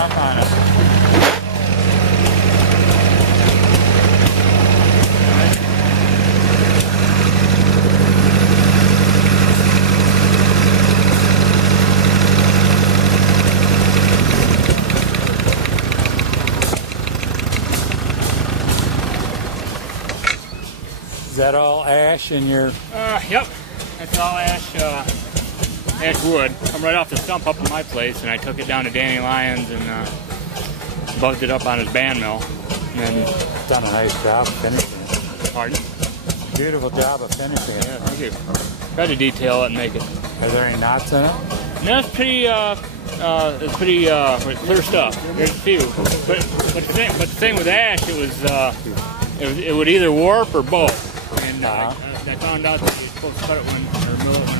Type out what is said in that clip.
stuck on it. Is that all ash in your... Yep. That's all ash wood. I'm right off the stump up in my place, and I took it down to Danny Lyons and buzzed it up on his band mill. And then done a nice job of finishing it. Pardon? Beautiful job of finishing it. Yeah, thank you. Tried to detail it and make it. Are there any knots in it? No, it's pretty clear stuff. There's a few, but the thing with ash, it would either warp or both. And I found out that you're supposed to cut it when or remove it when